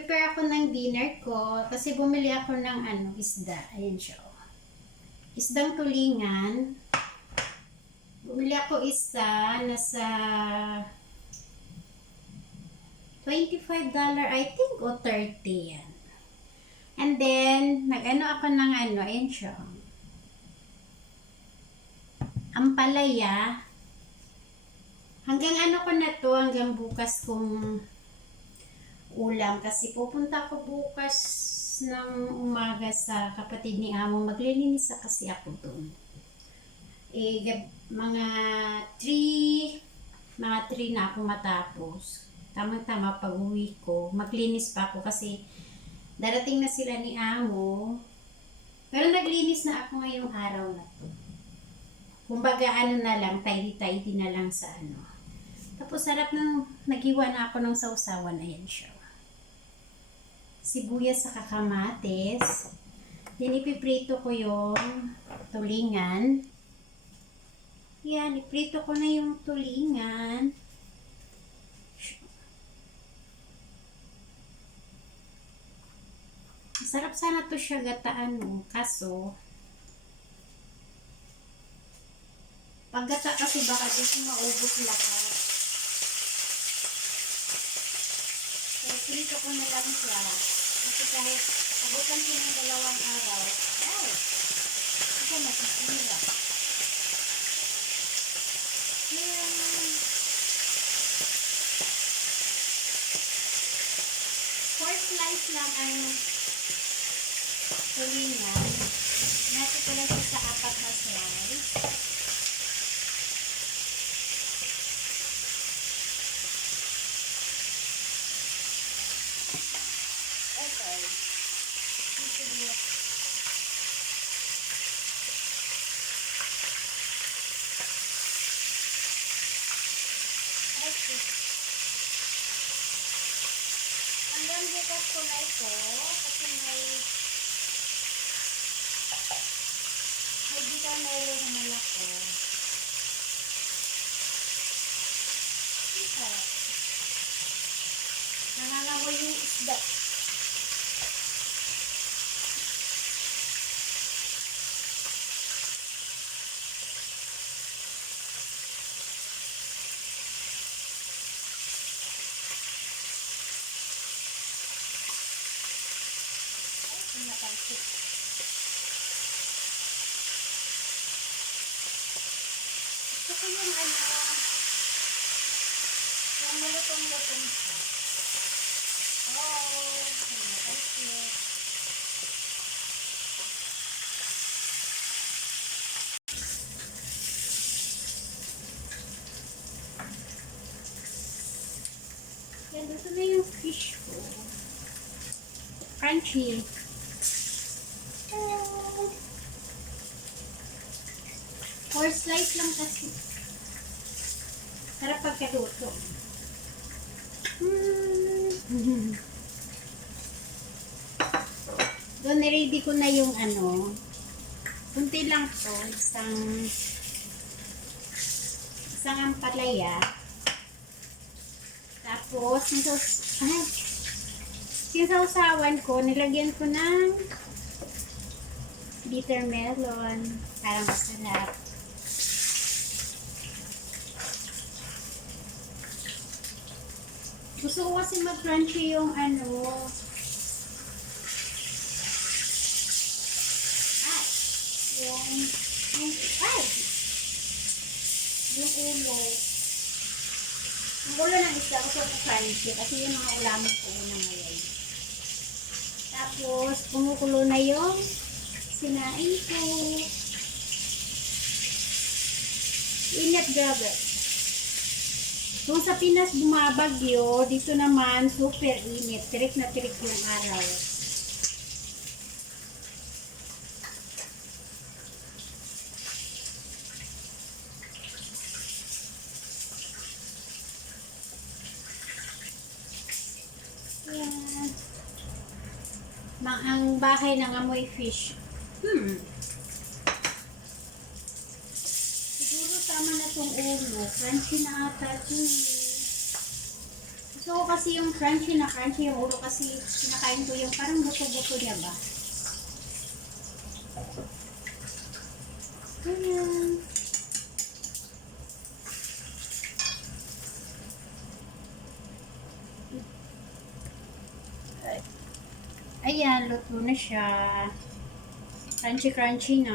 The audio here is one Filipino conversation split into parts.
Nagpe-prepare ako ng dinner ko kasi bumili ako ng isda. Ayan siya. Isdang tulingan. Bumili ako isa, nasa $25 I think o 30 yan. And then, nag-ano ako ng ayan siya. Ampalaya. Hanggang ko na to, hanggang bukas kong ulam. Kasi pupunta ako bukas ng umaga sa kapatid ni Amo. Maglilinis kasi ako doon. Mga 3 na ako matapos. Tamang-tama pag uwi ko. Maglinis pa ako kasi darating na sila ni Amo. Pero naglinis na ako ngayong araw na to. Kumbaga na lang, tidy-tidy na lang sa Tapos sarap nang naghiwa na ako ng sausawan. Ayan siya. Sibuyas sa kamatis. Then ipiprito ko yung tulingan. Yan, iprito ko na yung tulingan. Sarap sana to siya gataan mo. Kaso, paggata kasi baka dito maubos lahat. So, prito ko na lang siya. Kasi kahit abutan ko ng 2 araw, ito masisira. Four slice lang ang tulingan. Natin ko lang siya sa 4 na slice. Okay. Hanggang bukas ko na ito kasi may bitter melon naman ako. Ito. Nangangamoy yung isda. Napansin. Gusto ko yung yung malutong-lutong siya. Napansin. Yan, ito na yung fish ko. Crunchy. Or slice lang kasi. Sarap pagkaluto. Doon, ready ko na yung kunti lang to. Isang ampalaya. Tapos, sinasawsawan ko, nilagyan ko ng bitter melon. Parang masarap. Gusto ko kasi mag-crunchy yung yung ulo. Yung ulo ng isda gusto ko crunchy kasi yun ang ulamin ko na ngayon. Tapos, kumukulo na yung sinain ko. Init, grabe. Kung sa Pinas bumabagyo, dito naman super init. Tirik na tirik yung araw. Yan. Ang bahay ng amoy fish. Siguro tama na tong ulo. Crunchy na ata ito. Gusto Gusto ko kasi yung crunchy na crunchy yung ulo kasi kinakain ko yung parang buto-buto niya ba. Ayan. Ayan, luto na siya. Crunchy-crunchy na.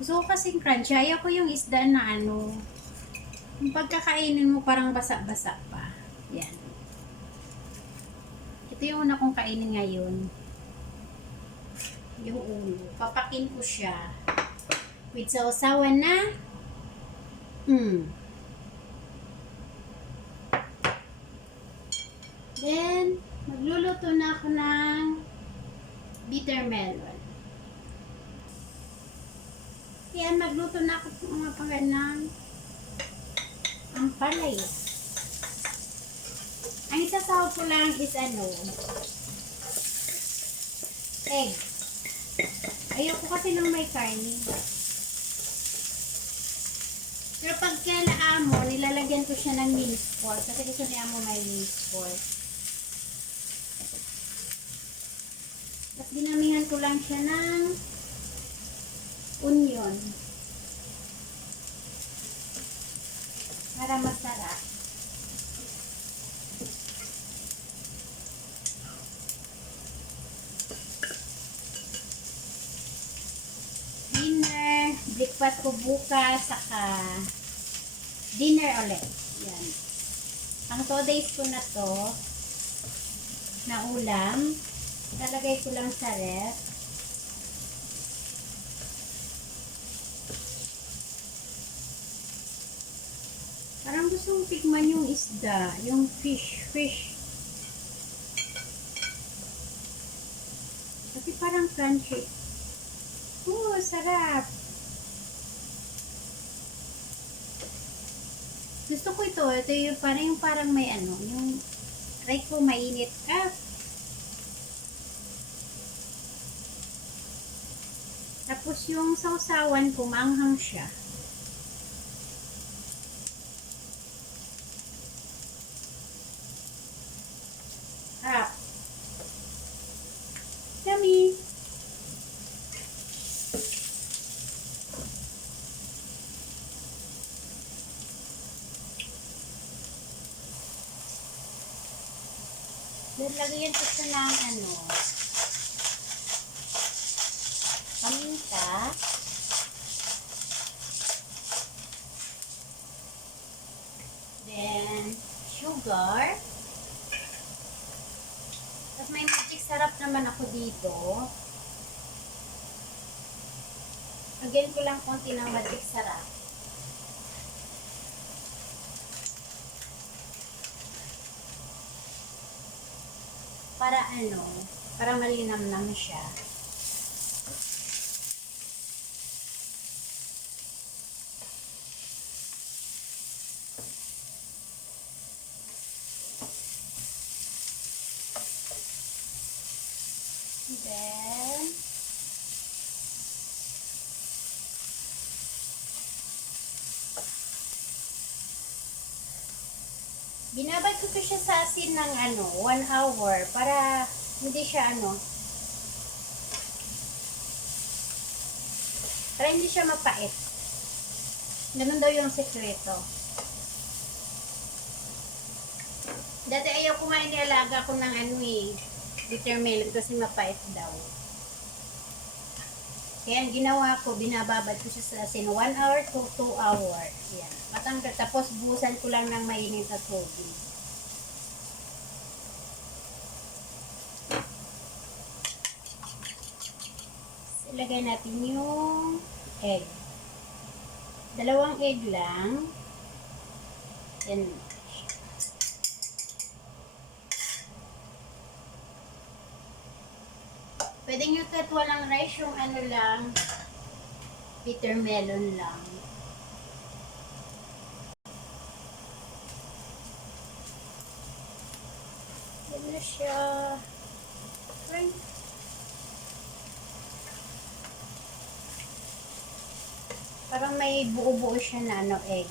Gusto ko kasing crunchy. Ayaw ko yung isda na ano. Yung pagkakainin mo parang basa-basa pa. Yan. Ito yung una kong kainin ngayon. Yung ulo. Papakin ko siya. With sausawan na. Then, magluluto na ako ng bitter melon. Yan, magluto na ako ng mga panganang ampalay. Ang isasawag ko lang is egg. Ayoko kasi nung may karne. Pero pag kala amo, nilalagyan ko siya ng minced pork. Kasi gusto niya mo may minced pork. Tapos ginamihan ko lang siya ng onion. Para masarap. Dinner, breakfast ko bukas, saka dinner ulit. Yan. Ang 2 days ko na to, na ulam, ilalagay ko lang sa ref. Parang gustong tikman yung isda, yung fish. Kasi parang crunchy. Sarap. Gusto ko ito. Ito yung parang may yung try ko mainit. Tapos yung sausawan ko, maanghang siya. Yummy! Lagyan ko siya ng paminta. Then, sugar. Tapos may magic sarap naman ako dito. Lagyan ko lang konti ng magic sarap. Para malinamnam siya. Then, binabad ko siya sa asin ng 1 hour para hindi siya para hindi siya mapait. Ganun daw yung sekreto. Dati ayaw kumain, nialaga ko ng bitter melon kasi mapait daw. Kaya ang ginawa ko, binababad ko siya sa asin 1 hour to 2 hour. Yan. Matanggal. Tapos buhusan ko lang ng mainit na tubig. Ilagay natin yung egg. 2 egg lang. Yan. Pwede nyo kahit walang rice, yung lang, bitter melon lang. Yan na siya. Parang may buo-buo siya na egg.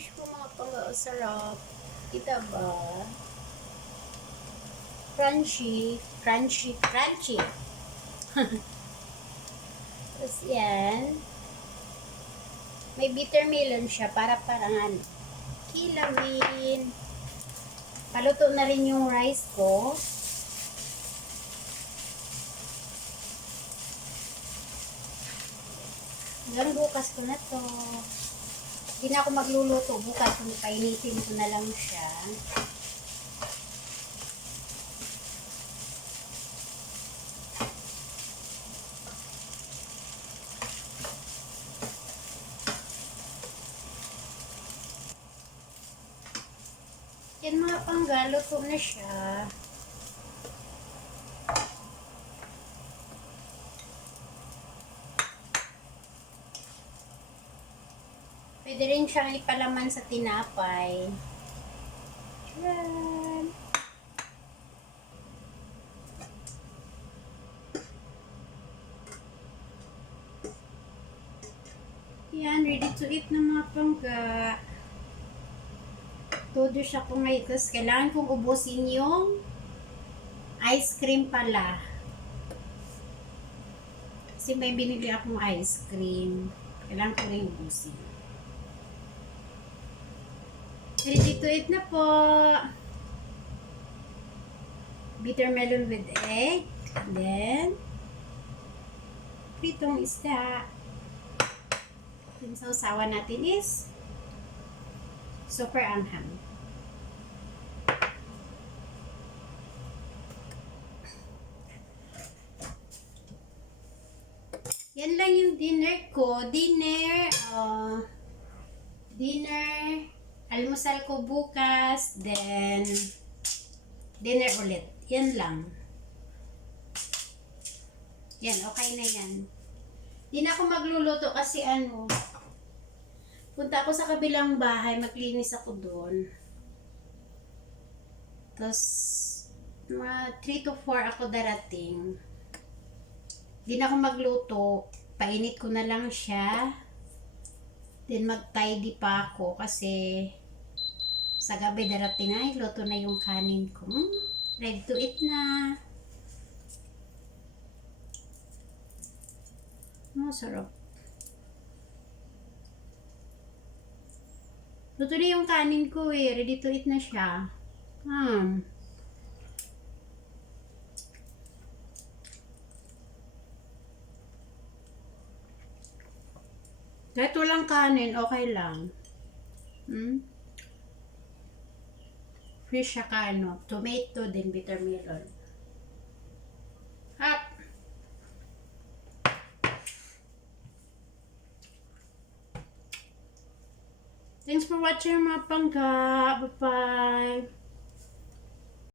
Diyos ko mga pangga, sarap. Kita ba? Crunchy. Crunchy. Crunchy. Tapos yan. May bitter melon siya para parang kilawin. Paluto na rin yung rice ko. Hanggang bukas ko na to. Hindi na ako magluluto bukas. Kung painitin ko na lang siya. Yan mga pangga, luto na siya. Pwede rin siyang ipalaman sa tinapay. Yan. Yan, ready to eat na mga pangga. Todo siya ko ngayon. Tapos kailangan kong ubusin yung ice cream pala. Kasi may binili akong ice cream. Kailangan ko rin ubusin. Ready to eat na po. Bitter melon with egg. And then, pritong isda. Yung sausawa natin is super anghang. Yan lang yung dinner ko. Dinner, almusal ko bukas, then dinner ulit. Yan lang. Yan, okay na yan. Di na ako magluluto kasi punta ako sa kabilang bahay, maglinis ako doon. Tapos, mga 3 to 4 ako darating. Di na ako magluto. Painit ko na lang siya. Then mag-tidy pa ako kasi sa gabi darating ay luto na yung kanin ko. Ready to eat na. Sarap. Luto na yung kanin ko eh. Ready to eat na siya. Kahit walang kanin, okay lang. Fish siya tomato, then bitter melon. Hap! Thanks for watching mga pangga. Bye-bye.